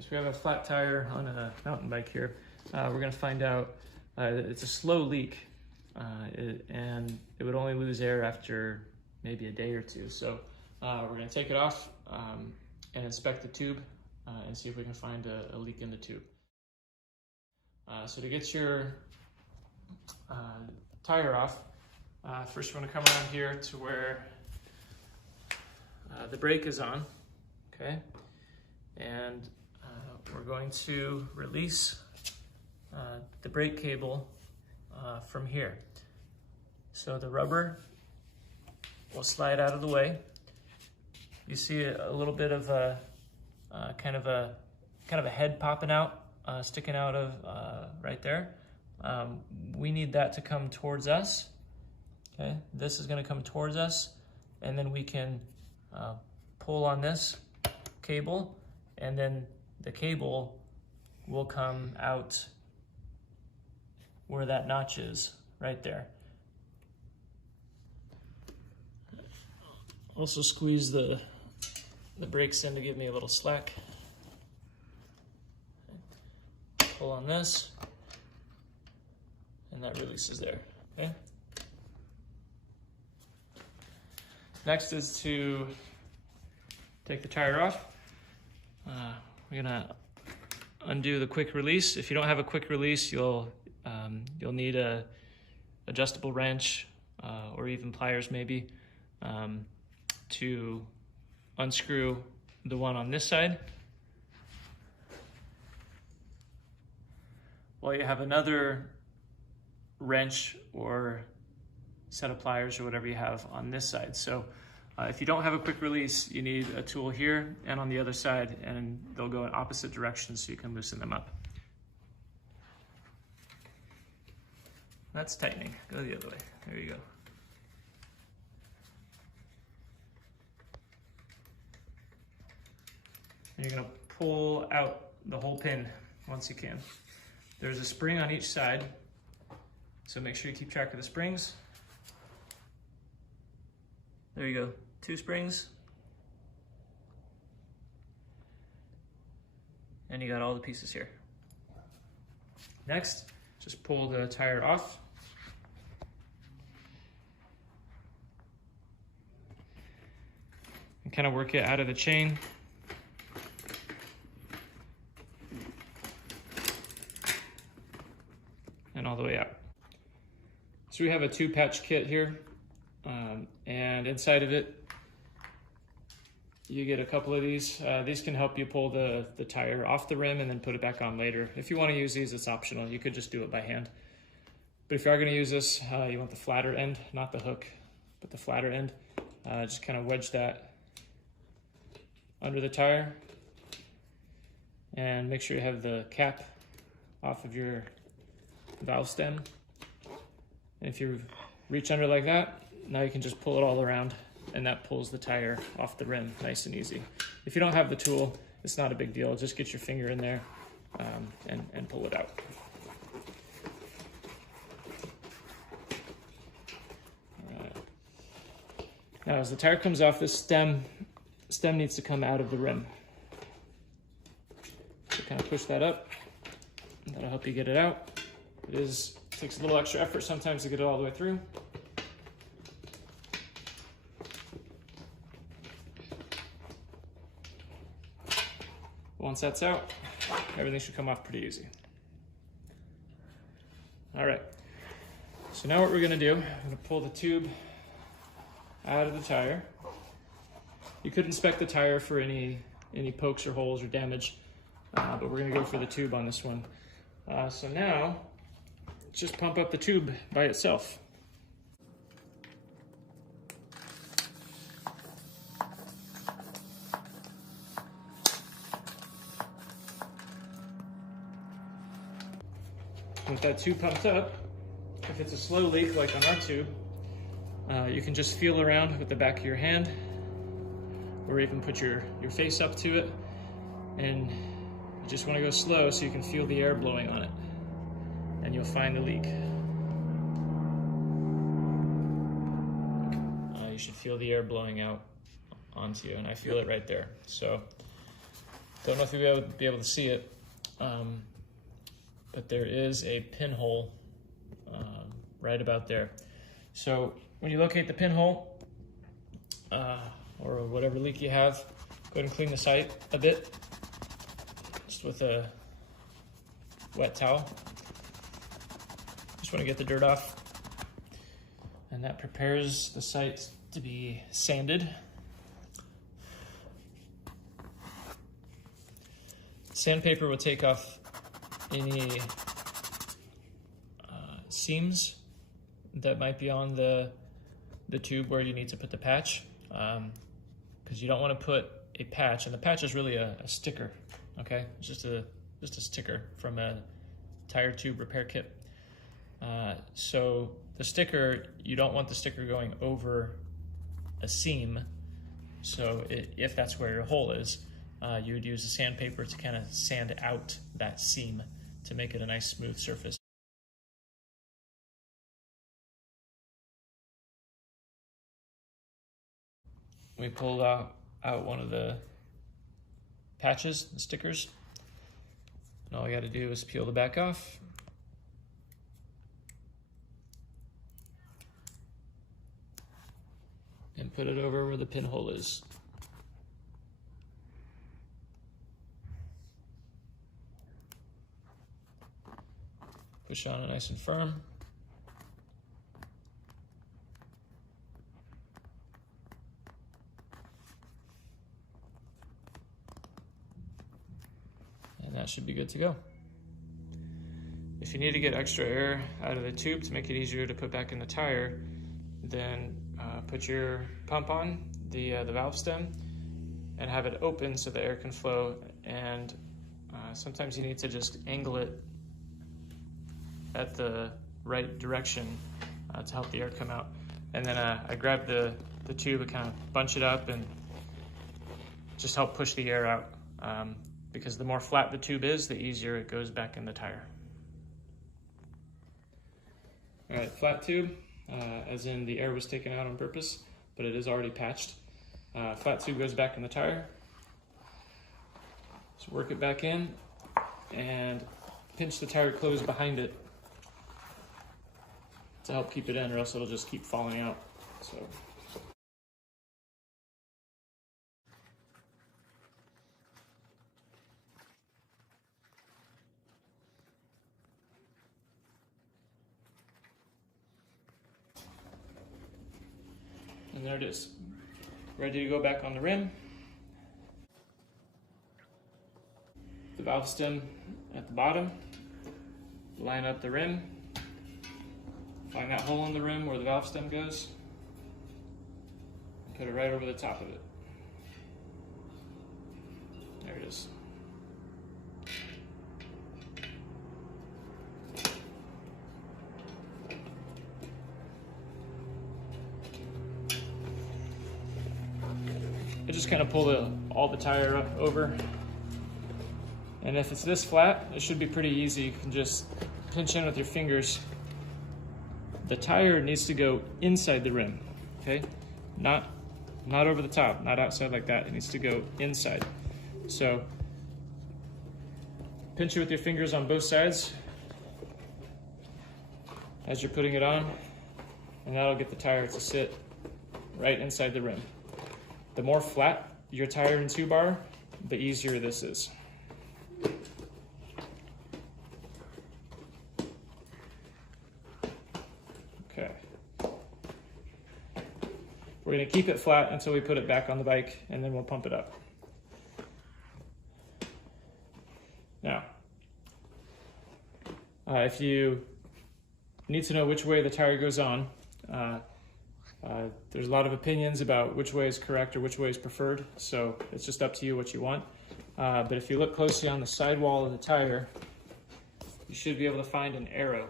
So we have a flat tire on a mountain bike here. We're gonna find out it's a slow leak and it would only lose air after maybe a day or two. So we're gonna take it off and inspect the tube and see if we can find a leak in the tube. So to get your tire off, first we're gonna come around here to where the brake is on, okay? And we're going to release the brake cable from here. So the rubber will slide out of the way. You see a little bit of a kind of a head popping out, sticking out of right there. We need that to come towards us. Okay, this is going to come towards us, and then we can pull on this cable, and then the cable will come out where that notch is, right there. Also squeeze the brakes in to give me a little slack. Pull on this, and that releases there, okay? Next is to take the tire off. We're gonna undo the quick release. If you don't have a quick release, you'll need a adjustable wrench or even pliers maybe to unscrew the one on this side, while you have another wrench or set of pliers or whatever you have on this side. So if you don't have a quick release, you need a tool here and on the other side, and they'll go in opposite directions so you can loosen them up. That's tightening. Go the other way. There you go. And you're gonna pull out the whole pin once you can. There's a spring on each side, so make sure you keep track of the springs. There you go, 2 springs. And you got all the pieces here. Next, just pull the tire off. And kind of work it out of the chain. And all the way out. So we have a 2-patch kit here. And inside of it, you get a couple of these. These can help you pull the tire off the rim and then put it back on later. If you want to use these, it's optional. You could just do it by hand. But if you are going to use this, you want the flatter end, not the hook, but the flatter end. Just kind of wedge that under the tire. And make sure you have the cap off of your valve stem. And if you reach under like that, now you can just pull it all around, and that pulls the tire off the rim nice and easy. If you don't have the tool, it's not a big deal. Just get your finger in there and pull it out. All right. Now as the tire comes off, this stem needs to come out of the rim. So kind of push that up. That'll help you get it out. It takes a little extra effort sometimes to get it all the way through. Once that's out, everything should come off pretty easy. All right, so now what we're gonna do, I'm gonna pull the tube out of the tire. You could inspect the tire for any pokes or holes or damage, but we're gonna go for the tube on this one. So now, just pump up the tube by itself. With that tube pumped up, if it's a slow leak like on our tube, you can just feel around with the back of your hand, or even put your face up to it, and you just want to go slow so you can feel the air blowing on it, and you'll find the leak. You should feel the air blowing out onto you, and I feel it right there. So Don't know if you'll be able to see it, but there is a pinhole right about there. So when you locate the pinhole, or whatever leak you have, go ahead and clean the site a bit, just with a wet towel. Just want to get the dirt off. And that prepares the site to be sanded. Sandpaper will take off any seams that might be on the tube where you need to put the patch, because you don't want to put a patch, and the patch is really a sticker, okay? It's just a sticker from a tire tube repair kit. So the sticker, you don't want the sticker going over a seam. So if that's where your hole is, you would use the sandpaper to kind of sand out that seam to make it a nice smooth surface. We pulled out one of the patches, the stickers, and all you got to do is peel the back off. And put it over where the pinhole is. Push on it nice and firm. And that should be good to go. If you need to get extra air out of the tube to make it easier to put back in the tire, then put your pump on the valve stem and have it open so the air can flow. And sometimes you need to just angle it at the right direction to help the air come out. And then I grab the tube and kind of bunch it up and just help push the air out, because the more flat the tube is, the easier it goes back in the tire. All right, flat tube, as in the air was taken out on purpose, but it is already patched. Flat tube goes back in the tire. So work it back in and pinch the tire closed behind it to help keep it in, or else it'll just keep falling out. So. And there it is, ready to go back on the rim. The valve stem at the bottom, line up the rim, find that hole in the rim where the valve stem goes, and put it right over the top of it. There it is. I just kind of pull all the tire up over. And if it's this flat, it should be pretty easy. You can just pinch in with your fingers. The tire needs to go inside the rim, okay? Not over the top, not outside like that. It needs to go inside. So pinch it with your fingers on both sides as you're putting it on, and that'll get the tire to sit right inside the rim. The more flat your tire and tube are, the easier this is. Okay. We're going to keep it flat until we put it back on the bike, and then we'll pump it up. Now, if you need to know which way the tire goes on, there's a lot of opinions about which way is correct or which way is preferred, so it's just up to you what you want. But if you look closely on the sidewall of the tire, you should be able to find an arrow.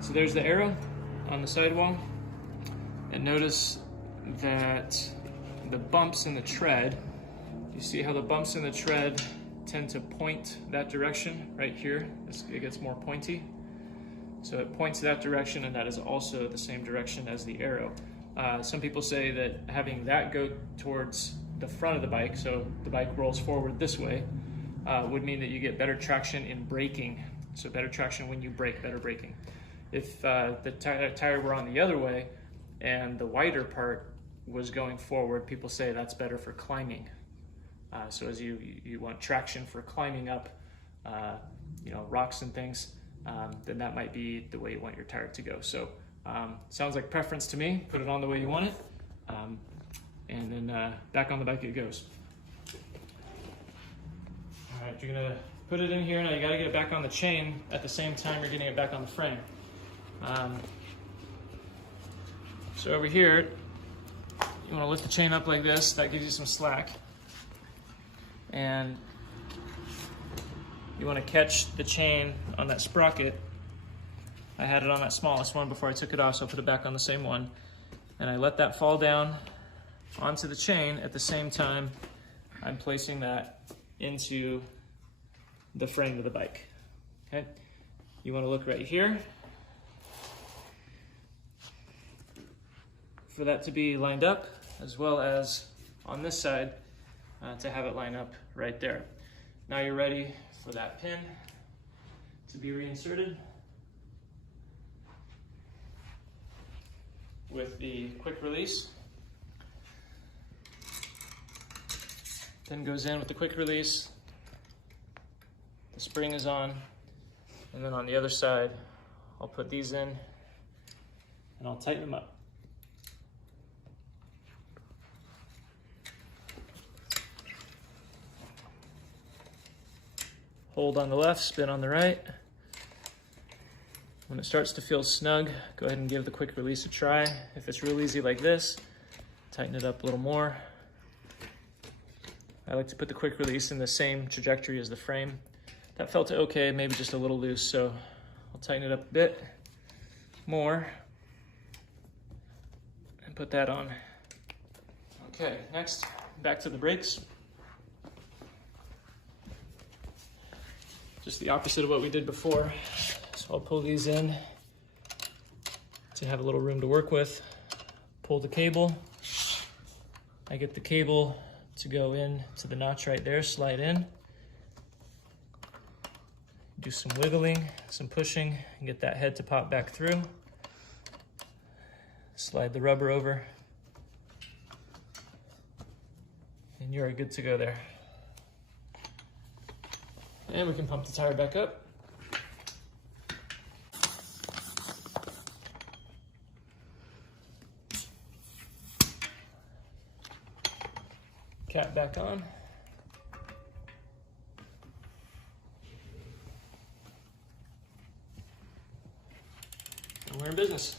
So there's the arrow on the sidewall, and notice that the bumps in the tread, you see how the bumps in the tread tend to point that direction right here? It gets more pointy. So it points that direction, and that is also the same direction as the arrow. Some people say that having that go towards the front of the bike, so the bike rolls forward this way, would mean that you get better traction in braking. So better traction when you brake, better braking. If the tire were on the other way and the wider part was going forward, people say that's better for climbing. So as you want traction for climbing up, rocks and things, then that might be the way you want your tire to go. So sounds like preference to me. Put it on the way you want it, and then back on the bike it goes. All right, you're gonna put it in here. Now you gotta get it back on the chain at the same time you're getting it back on the frame. So over here, you wanna lift the chain up like this. That gives you some slack. And you want to catch the chain on that sprocket. I had it on that smallest one before I took it off, so I'll put it back on the same one. And I let that fall down onto the chain at the same time I'm placing that into the frame of the bike. Okay? You want to look right here for that to be lined up, as well as on this side to have it line up right there. Now you're ready for that pin to be reinserted with the quick release. Pin goes in with the quick release. The spring is on, and then on the other side, I'll put these in and I'll tighten them up. Hold on the left, spin on the right. When it starts to feel snug, go ahead and give the quick release a try. If it's real easy like this, tighten it up a little more. I like to put the quick release in the same trajectory as the frame. That felt okay, maybe just a little loose, so I'll tighten it up a bit more and put that on. Okay, next, back to the brakes. Just the opposite of what we did before. So I'll pull these in to have a little room to work with. Pull the cable. I get the cable to go in to the notch right there, slide in. Do some wiggling, some pushing, and get that head to pop back through. Slide the rubber over. And you're good to go there. And we can pump the tire back up. Cap back on. And we're in business.